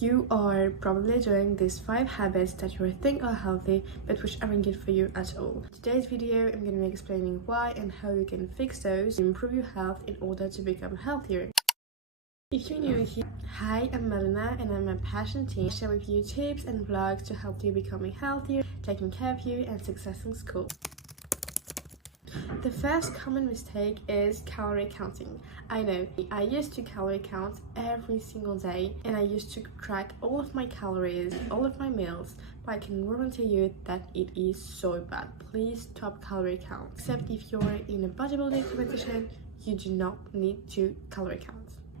You are probably doing these 5 habits that you think are healthy but which aren't good for you at all. In today's video, I'm going to be explaining why and how you can fix those to improve your health in order to become healthier. If you're new here, hi, I'm Melina and I'm a passion teen. I share with you tips and vlogs to help you becoming healthier, taking care of you, and success in school. The first common mistake is calorie counting. I know, I used to calorie count every single day and I used to track all of my calories, all of my meals, but I can guarantee you that it is so bad. Please stop calorie count. Except if you're in a bodybuilding competition, you do not need to calorie count.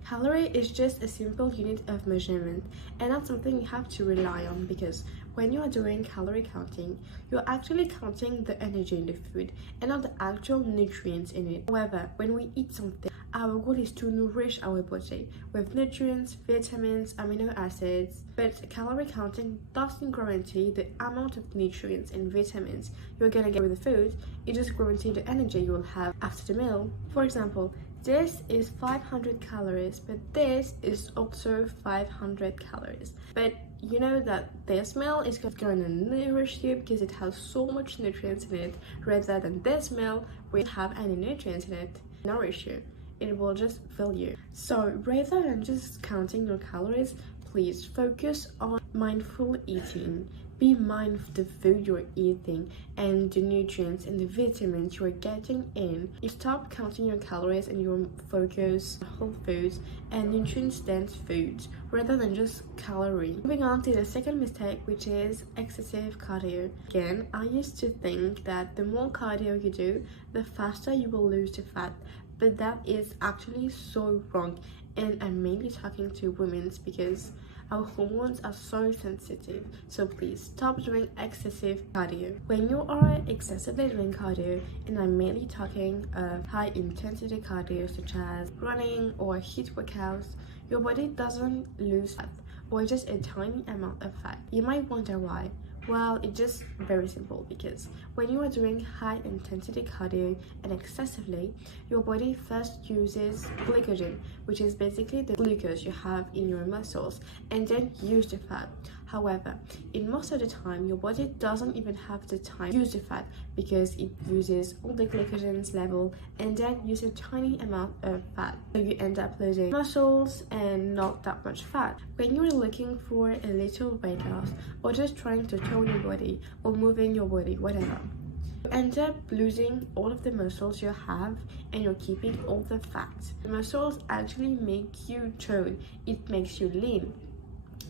Calorie is just a simple unit of measurement and not something you have to rely on, because when you are doing calorie counting, you're actually counting the energy in the food and not the actual nutrients in it. However, when we eat something, our goal is to nourish our body with nutrients, vitamins, amino acids, but calorie counting doesn't guarantee the amount of nutrients and vitamins you're gonna get with the food. It just guarantees the energy you will have after the meal. For example, this is 500 calories, but this is also 500 calories. But you know that this meal is going to nourish you because it has so much nutrients in it, rather than this meal will have any nutrients in it to nourish you. It will just fill you. So rather than just counting your calories, please focus on mindful eating. Be mindful of the food you're eating and the nutrients and the vitamins you're getting in. You stop counting your calories and you focus on whole foods and nutrient-dense foods rather than just calorie. Moving on to the second mistake, which is excessive cardio. Again, I used to think that the more cardio you do, the faster you will lose the fat. But that is actually so wrong, and I'm mainly talking to women because our hormones are so sensitive. So please stop doing excessive cardio. When you are excessively doing cardio, and I'm mainly talking of high intensity cardio such as running or HIIT workouts, your body doesn't lose fat or just a tiny amount of fat. You might wonder why. Well, it's just very simple, because when you are doing high intensity cardio and excessively, your body first uses glycogen, which is basically the glucose you have in your muscles, and then use the fat. However, in most of the time, your body doesn't even have the time to use the fat because it uses all the glycogen's level and then use a tiny amount of fat. So you end up losing muscles and not that much fat. When you're looking for a little weight loss or just trying to tone your body or moving your body, whatever, you end up losing all of the muscles you have and you're keeping all the fat. The muscles actually make you tone, it makes you lean.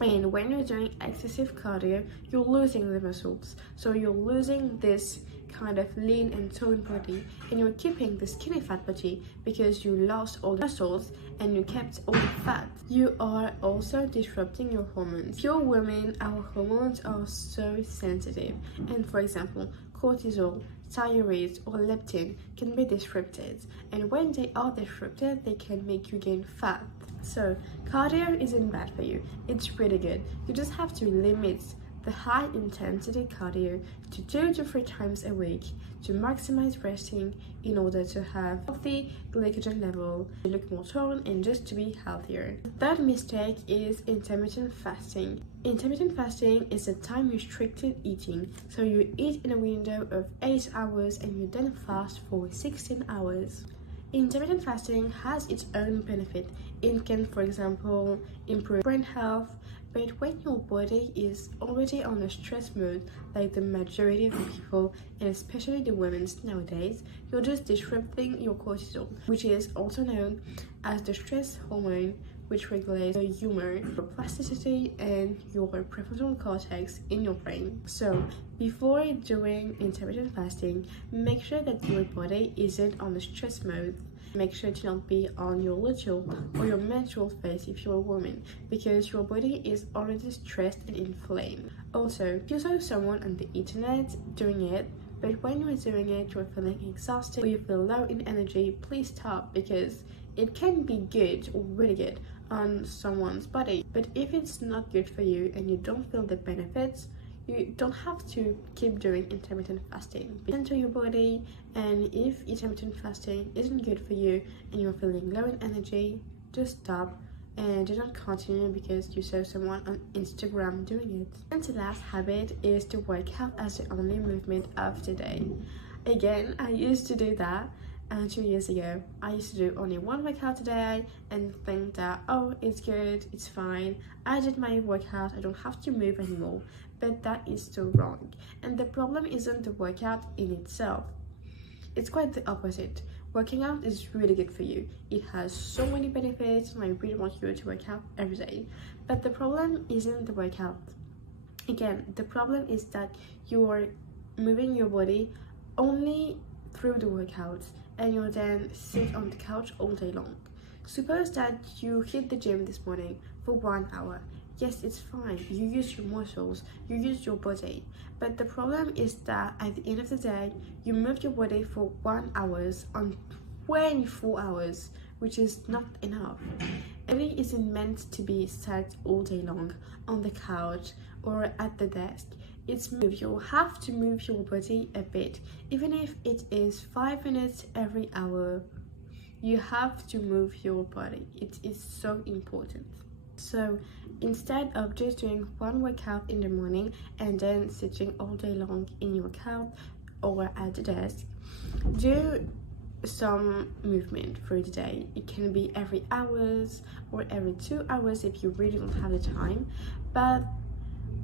And when you're doing excessive cardio, you're losing the muscles. So you're losing this kind of lean and toned body, and you're keeping the skinny fat body because you lost all the muscles and you kept all the fat. You are also disrupting your hormones. If you're women, our hormones are so sensitive, and for example, cortisol, thyroid, or leptin can be disrupted, and when they are disrupted, they can make you gain fat. So cardio isn't bad for you, it's pretty good. You just have to limit the high intensity cardio to 2 to 3 times a week to maximize resting in order to have healthy glycogen level, to look more toned, and just to be healthier. The third mistake is intermittent fasting. Intermittent fasting is a time restricted eating, so you eat in a window of 8 hours and you then fast for 16 hours. Intermittent fasting has its own benefit. It can, for example, improve brain health, but when your body is already on a stress mode, like the majority of the people, and especially the women nowadays, you're just disrupting your cortisol, which is also known as the stress hormone, which regulates your humor, your plasticity, and your prefrontal cortex in your brain. So before doing intermittent fasting, make sure that your body isn't on the stress mode. Make sure to not be on your luteal or your menstrual phase if you're a woman, because your body is already stressed and inflamed. Also, if you saw someone on the internet doing it, but when you're doing it, you're feeling exhausted or you feel low in energy, please stop, because it can be good or really good on someone's body. But if it's not good for you and you don't feel the benefits, you don't have to keep doing intermittent fasting. Listen to your body, and if intermittent fasting isn't good for you and you're feeling low in energy, just stop and do not continue because you saw someone on Instagram doing it. And the last habit is to work out as the only movement of the day. Again, I used to do that 2 years ago. I used to do only one workout a day and think that, oh, it's good, it's fine, I did my workout, I don't have to move anymore. But that is still wrong. And the problem isn't the workout in itself. It's quite the opposite. Working out is really good for you. It has so many benefits and I really want you to work out every day. But the problem isn't the workout. Again, the problem is that you're moving your body only through the workouts and you'll then sit on the couch all day long. Suppose that you hit the gym this morning for 1 hour. Yes, it's fine, you use your muscles, you use your body, but the problem is that at the end of the day, you move your body for 1 hour on 24 hours, which is not enough. It isn't meant to be sat all day long on the couch or at the desk. It's move. You have to move your body a bit, even if it is 5 minutes every hour. You have to move your body. It is so important. So instead of just doing one workout in the morning and then sitting all day long in your couch or at the desk, do some movement through the day. It can be every hours or every 2 hours if you really don't have the time. But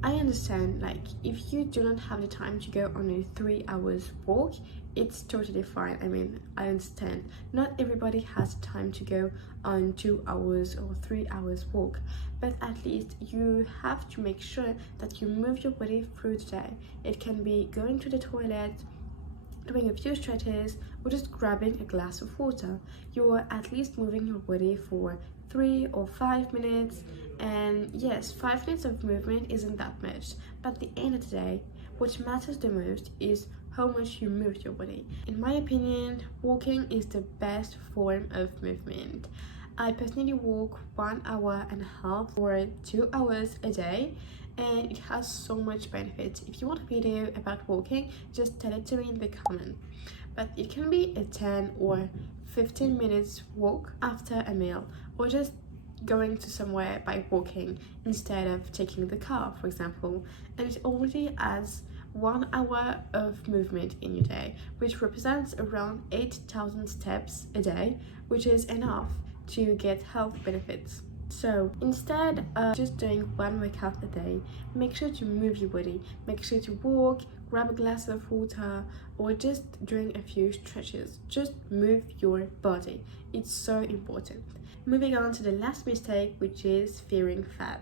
I understand, like, if you do not have the time to go on a 3 hours walk, it's totally fine. I mean, I understand. Not everybody has time to go on 2 hours or 3 hours walk, but at least you have to make sure that you move your body through the day. It can be going to the toilet, doing a few stretches, or just grabbing a glass of water. You're at least moving your body for 3 or 5 minutes. And yes, 5 minutes of movement isn't that much, but at the end of the day, what matters the most is how much you move your body. In my opinion, walking is the best form of movement. I personally walk 1.5 hours or 2 hours a day, and it has so much benefits. If you want a video about walking, just tell it to me in the comment. But it can be a 10 or 15 minutes walk after a meal, or just going to somewhere by walking instead of taking the car, for example. And it already adds 1 hour of movement in your day, which represents around 8,000 steps a day, which is enough to get health benefits. So instead of just doing one workout a day, make sure to move your body. Make sure to walk, grab a glass of water, or just doing a few stretches. Just move your body. It's so important. Moving on to the last mistake, which is fearing fat.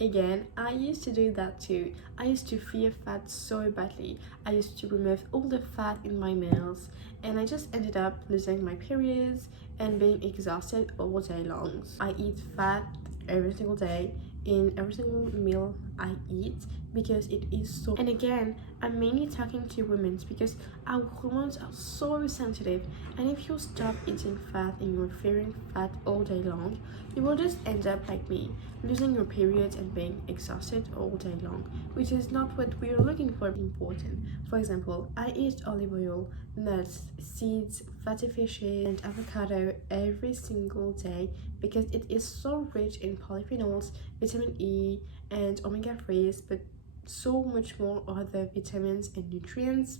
Again, I used to do that too. I used to fear fat so badly. I used to remove all the fat in my meals, and I just ended up losing my periods and being exhausted all day long. I eat fat every single day in every single meal I eat because it is so. And again, I'm mainly talking to women because our hormones are so sensitive, and if you stop eating fat and you're fearing fat all day long, you will just end up like me, losing your periods and being exhausted all day long, which is not what we are looking for. Important. For example, I eat olive oil, nuts, seeds, fatty fishes, and avocado every single day because it is so rich in polyphenols, vitamin E, and omega-3s, but so much more other vitamins and nutrients.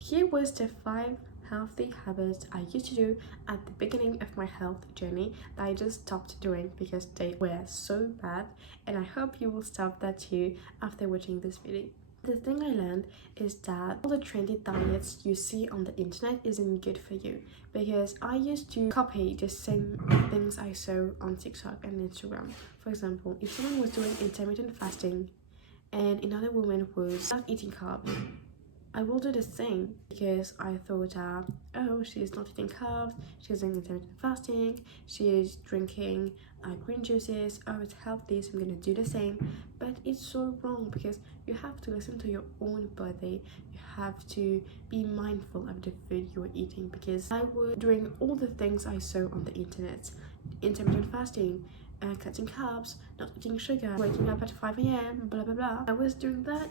Here was the 5 healthy habits I used to do at the beginning of my health journey that I just stopped doing because they were so bad, and I hope you will stop that too after watching this video. The thing I learned is that all the trendy diets you see on the internet isn't good for you, because I used to copy the same things I saw on TikTok and Instagram. For example, if someone was doing intermittent fasting and another woman was not eating carbs, I will do the same because I thought that, oh, she's not eating carbs, she's doing intermittent fasting, she is drinking green juices, oh, it's healthy, so I'm gonna do the same. But it's so wrong because you have to listen to your own body. You have to be mindful of the food you're eating, because I was doing all the things I saw on the internet: intermittent fasting, cutting carbs, not eating sugar, waking up at 5 a.m, blah blah blah. I was doing that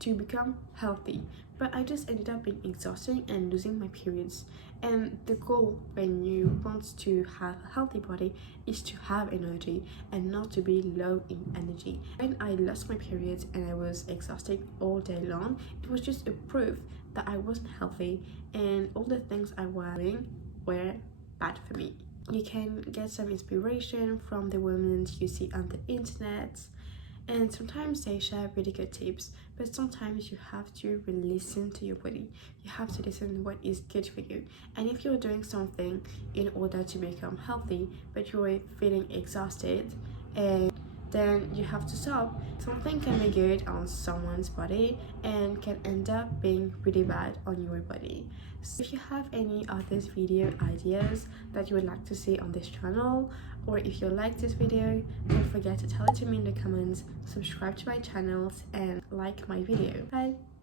to become healthy, but I just ended up being exhausting and losing my periods. And the goal when you want to have a healthy body is to have energy and not to be low in energy. When I lost my periods and I was exhausted all day long, it was just a proof that I wasn't healthy and all the things I was doing were bad for me. You can get some inspiration from the women you see on the internet, and sometimes they share really good tips, but sometimes you have to really listen to your body. You have to listen to what is good for you. And if you're doing something in order to become healthy but you're feeling exhausted, and then you have to stop. Something can be good on someone's body and can end up being really bad on your body. So if you have any other video ideas that you would like to see on this channel, or if you like this video, don't forget to tell it to me in the comments, subscribe to my channels and like my video. Bye!